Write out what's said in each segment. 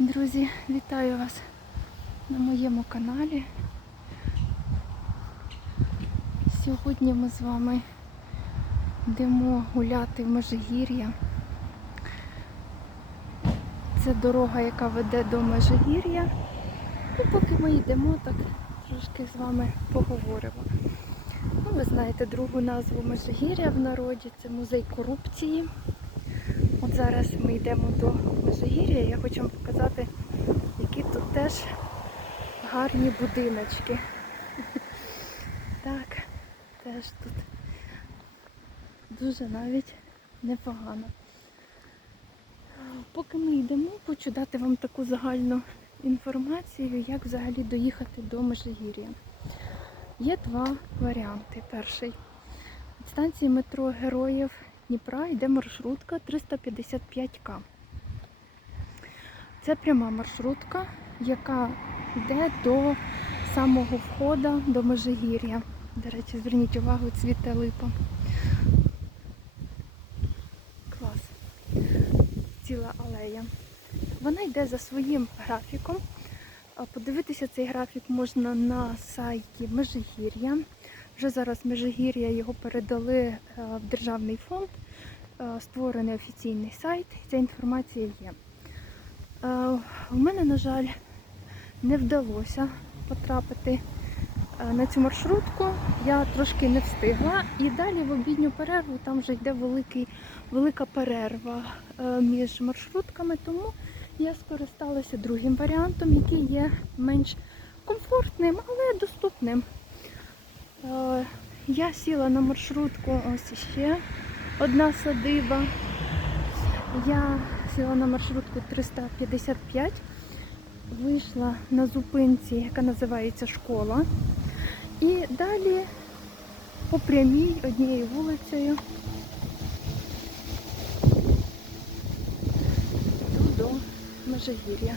Друзі, вітаю вас на моєму каналі. Сьогодні ми з вами йдемо гуляти в Межигір'я. Це дорога, яка веде до Межигір'я. Ну, поки ми йдемо, так трошки з вами поговоримо. Ну, ви знаєте другу назву Межигір'я в народі це музей корупції. От зараз ми йдемо до Межигір'я. Я хочу вам показати, які тут теж гарні будиночки. Так, теж тут дуже навіть непогано. Поки ми йдемо, хочу дати вам таку загальну інформацію, як взагалі доїхати до Межигір'я. Є два варіанти. Перший. Від станції метро Героїв Дніпра йде маршрутка 355К. Це пряма маршрутка, яка йде до самого входу до Межигір'я. До речі, зверніть увагу, цвіте липа. Клас. Ціла алея. Вона йде за своїм графіком. Подивитися цей графік можна на сайті Межигір'я. Вже зараз Межигір'я його передали е, в державний фонд, е, створений офіційний сайт, ця інформація є. Е, У мене, на жаль, не вдалося потрапити е, на цю маршрутку. Я трошки не встигла. І далі в обідню перерву там вже йде великий, велика перерва е, між маршрутками, тому я скористалася другим варіантом, який є менш комфортним, але доступним. Е, Я сіла на маршрутку, ось іще одна садиба. Я сіла на маршрутку 355, вийшла на зупинці, яка називається школа. І далі по прямій однією вулицею Межигір'я.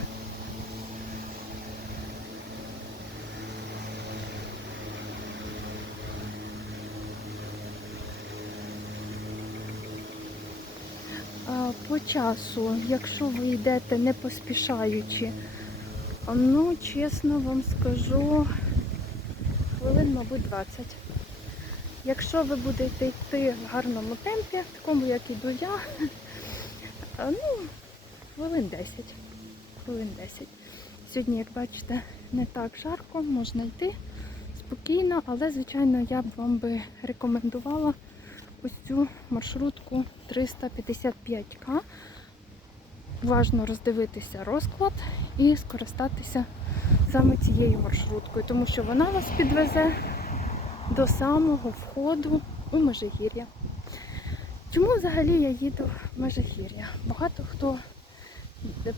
А, По часу, якщо ви йдете не поспішаючи, ну, чесно вам скажу, хвилин, мабуть, 20. Якщо ви будете йти в гарному темпі, такому, як іду я, ну, хвилин 10. Хвилин 10. Сьогодні, як бачите, не так жарко, можна йти спокійно, але, звичайно, я б вам би рекомендувала ось цю маршрутку 355К. Важно роздивитися розклад і скористатися саме цією маршруткою, тому що вона вас підвезе до самого входу у Межигір'я. Чому взагалі я їду в Межигір'я? Багато хто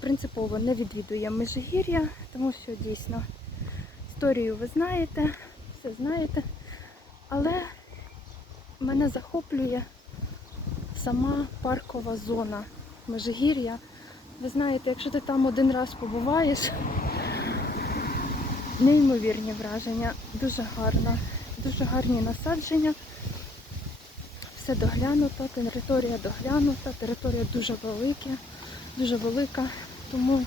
принципово не відвідує Межигір'я, тому що дійсно історію ви знаєте, все знаєте, але мене захоплює сама паркова зона Межигір'я. Ви знаєте, якщо ти там один раз побуваєш, неймовірні враження, дуже гарно, дуже гарні насадження. Все доглянуто, територія доглянута, територія дуже велика, дуже велика, тому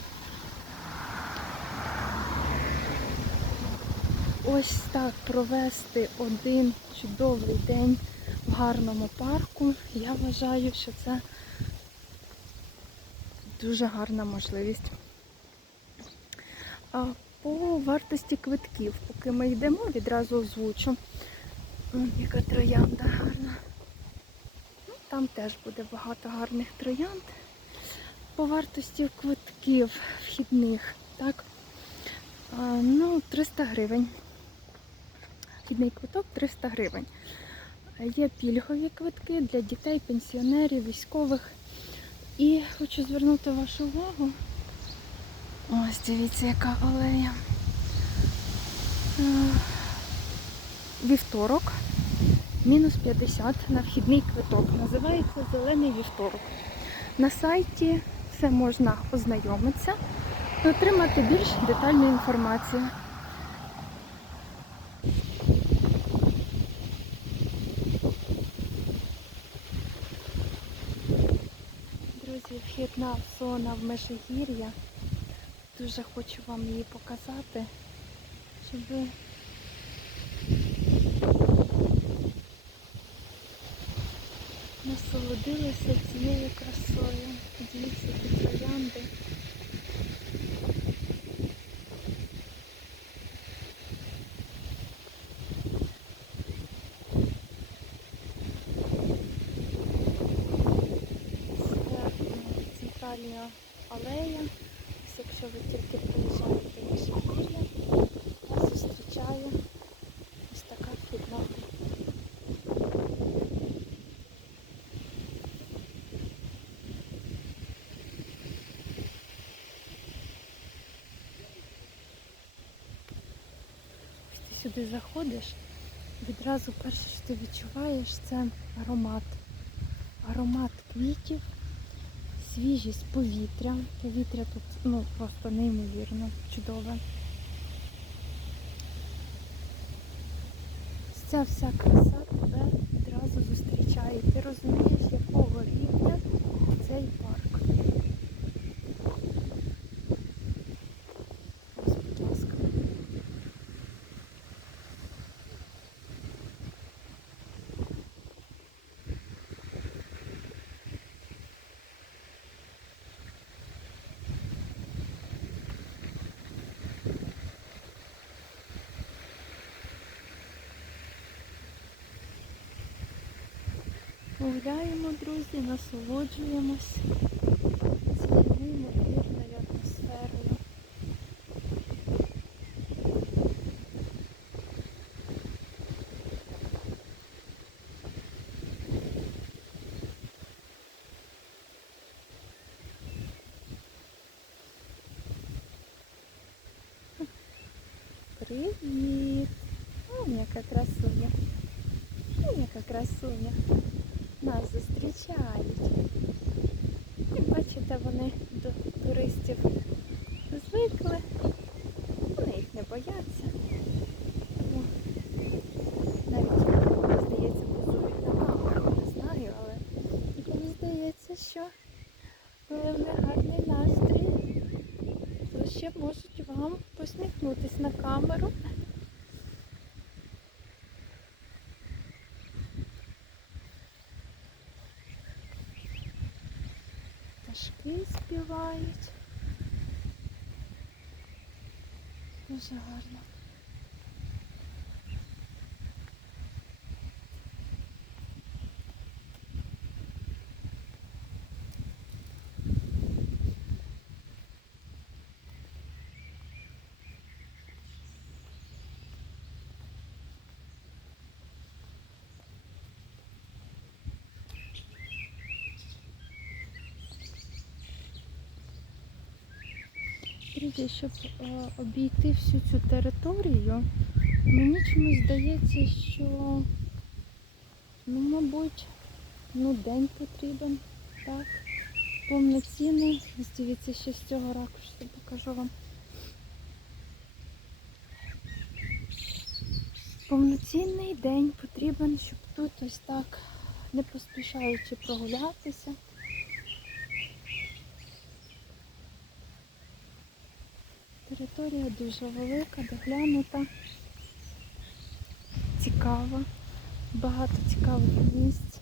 ось так провести один чудовий день в гарному парку, я вважаю, що це дуже гарна можливість. А по вартості квитків, поки ми йдемо, відразу озвучу. Яка троянда гарна. Ну, Там теж буде багато гарних троянд. По вартості квитків вхідних, так, ну, 300 гривень. Вхідний квиток 300 гривень. Є пільгові квитки для дітей, пенсіонерів, військових. І хочу звернути вашу увагу. Ось дивіться, яка алея. Е, Вівторок. Мінус 50 на вхідний квиток. Називається Зелений вівторок. На сайті все можна ознайомитися і отримати більш детальну інформацію. Вхідна зона в Межигір'я Дуже хочу вам її показати, щоб ви насолодилися цією красою. Дивіться які троянди. Це м, центральна алея. Ось Якщо ви тільки приїжджаєте в Міжгір'я, вас зустрічає ось така вхідна. Ось ти сюди заходиш, відразу перше, що ти відчуваєш, це аромат. Аромат квітів, свіжість повітря. Повітря тут ну, просто неймовірно чудове. Ця вся краса тебе відразу зустрічає. Ти розумієш, якого рівня цей парк. Ось, будь ласка. Гуляємо, друзі, насолоджуємось цією неймовірною атмосферою. Привіт! О, яка красуня! О, яка красуня! Нас зустрічають. І бачите, вони до туристів звикли. Вони їх не бояться. Тому навіть, мені здається, позують на камеру. Не знаю, але мені здається, що них гарний настрій, то ще можуть вам посміхнутись на камеру. Дуже гарно. Друзі, щоб е, обійти всю цю територію, мені чомусь здається, що, ну, мабуть, ну, день потрібен, так, повноцінний. Дивіться, ще з цього ракурсу покажу вам. Повноцінний день потрібен, щоб тут ось так, не поспішаючи прогулятися. Територія дуже велика, доглянута, цікава, багато цікавих місць.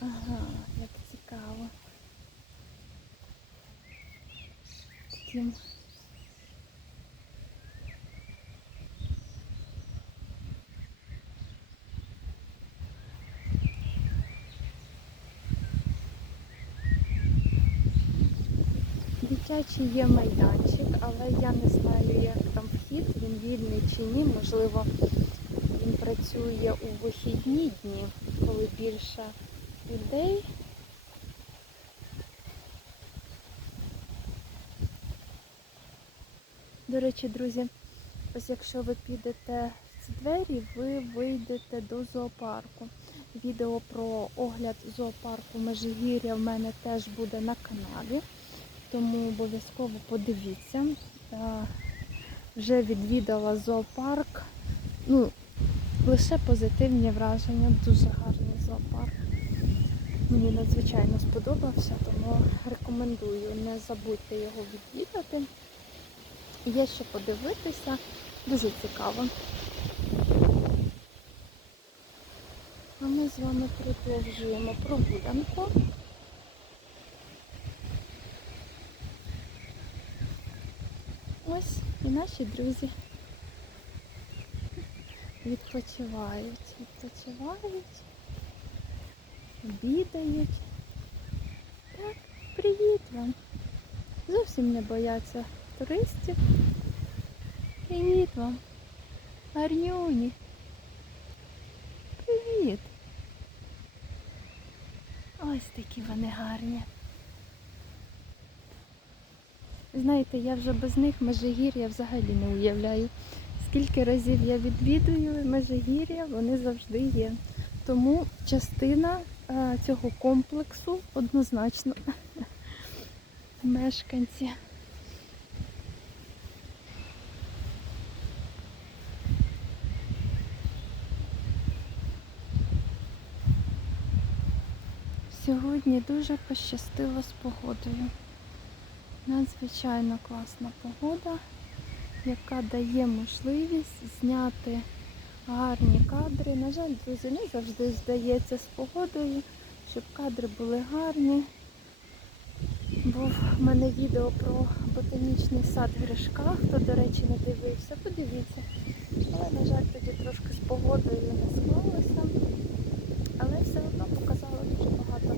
Ага, як цікаво. Таким Дитячий є майданчик, але я не знаю, як там вхід, він вільний чи ні. Можливо, він працює у вихідні дні, коли більше людей. До речі, друзі, ось якщо ви підете в ці двері, ви вийдете до зоопарку. Відео про огляд зоопарку Межигір'я в мене теж буде на каналі тому обов'язково подивіться. Е, Вже відвідала зоопарк. Ну, лише позитивні враження, дуже гарний зоопарк. Мені надзвичайно сподобався, тому рекомендую, не забудьте його відвідати. Є що подивитися, дуже цікаво. А ми з вами продовжуємо прогулянку. Ось і наші друзі відпочивають, відпочивають, обідають. Так, привіт вам. Зовсім не бояться туристів. Привіт вам. Гарнюні. Привіт. Ось такі вони гарні. Знаєте, я вже без них Межигір'я взагалі не уявляю. Скільки разів я відвідую Межигір'я, вони завжди є. Тому частина е, цього комплексу однозначно мешканці. Сьогодні дуже пощастило з погодою. Надзвичайно класна погода, яка дає можливість зняти гарні кадри. На жаль, друзі, не завжди здається з погодою, щоб кадри були гарні. Був в мене відео про ботанічний сад в Гришках, хто, до речі, не дивився, подивіться. Але, на жаль, тоді трошки з погодою не склалося. Але все одно показала дуже багато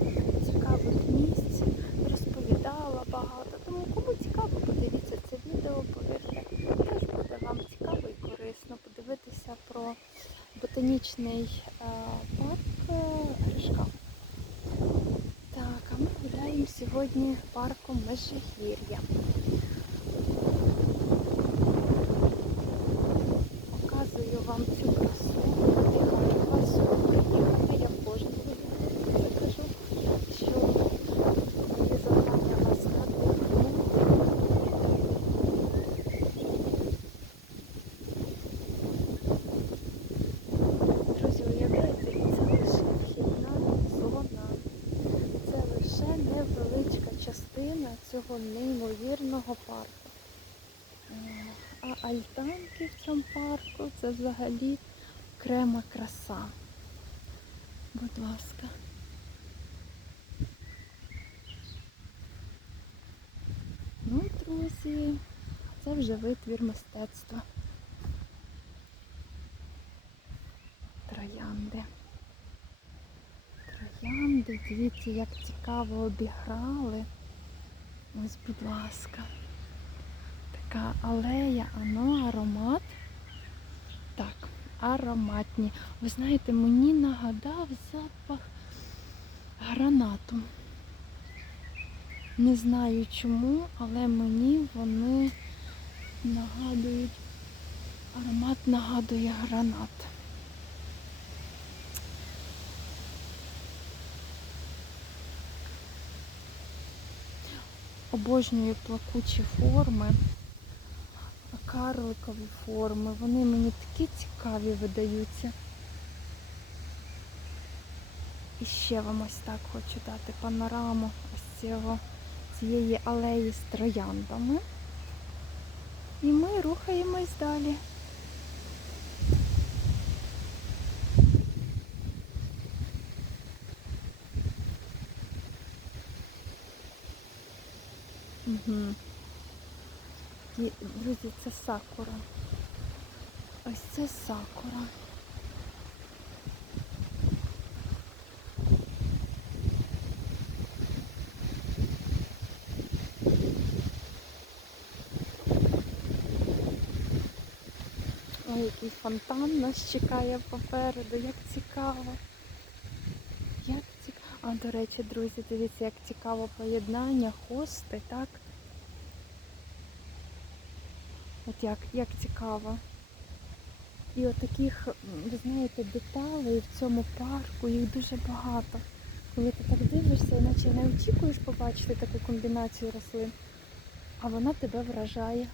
цікавих місць, розповідала багато. Тому кому цікаво, подивіться це відео, повірте, теж буде вам цікаво і корисно подивитися про ботанічний е, парк е, Гришка. Так, а ми гуляємо сьогодні парком Межигір'я. Показую вам цю красу. Нехай вас приїхати. Я в кожному відео кажу, що моє завдання вас надихнути. Друзі, уявляєте, це лише вхідна зона. Це лише невеличка частина цього неймовірного парку. Е, А альтанки в цьому парку це взагалі окрема краса. Будь ласка. Ну, друзі, це вже витвір мистецтва. Троянди. Троянди, дивіться, як цікаво обіграли. Ось, будь ласка. Така алея, ано аромат. Ароматні. Ви знаєте, мені нагадав запах гранату. Не знаю чому, але мені вони нагадують, аромат нагадує гранат. Обожнюю плакучі форми, карликові форми. Вони мені такі цікаві видаються. І ще вам ось так хочу дати панораму ось цього, цієї алеї з трояндами. І ми рухаємось далі. Угу. І, друзі, це сакура. Ось це сакура. Ой, який фонтан нас чекає попереду, як цікаво. Як цікаво. А, до речі, друзі, дивіться, як цікаво поєднання, хости, так? От як, як цікаво. І от таких, ви знаєте, деталей в цьому парку, їх дуже багато. Коли ти так дивишся, іначе не очікуєш побачити таку комбінацію рослин, а вона тебе вражає.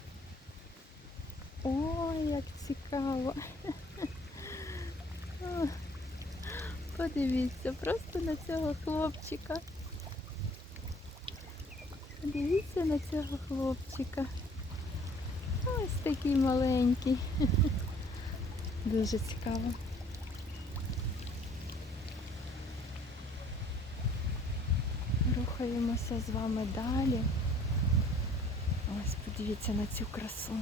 Ой, як цікаво. Подивіться просто на цього хлопчика. Подивіться на цього хлопчика. Ось такий маленький. Дуже цікаво. Рухаємося з вами далі. Ось подивіться на цю красу.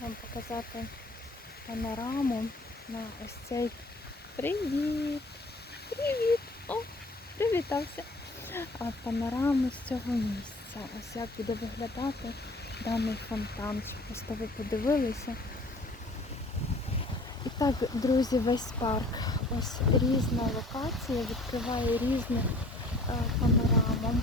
Хочу вам показати панораму на ось цей привіт. Привіт! О, привітався. А панораму з цього місця. Ось як буде виглядати даний фонтан. Щоб Просто ви подивилися. І так, друзі, весь парк. Ось різна локація, відкриває різну е, панораму.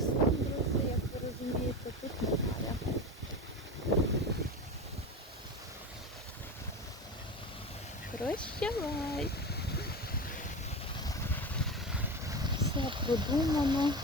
Рослин, друзі, як ви розумієте, тут немає. Прощавай. Все продумано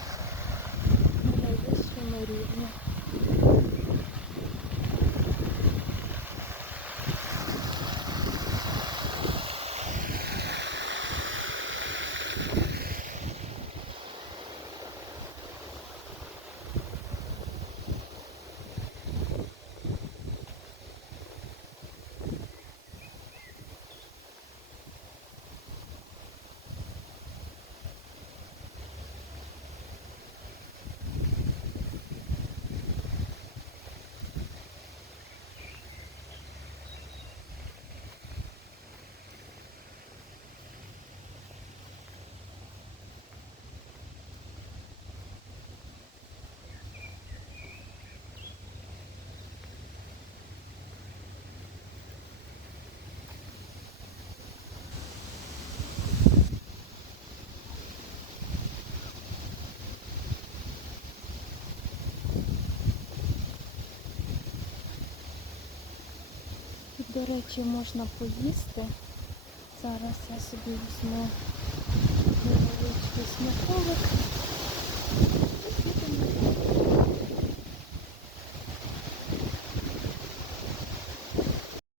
до речі, можна поїсти. Зараз я собі візьму невеличкий смаковик.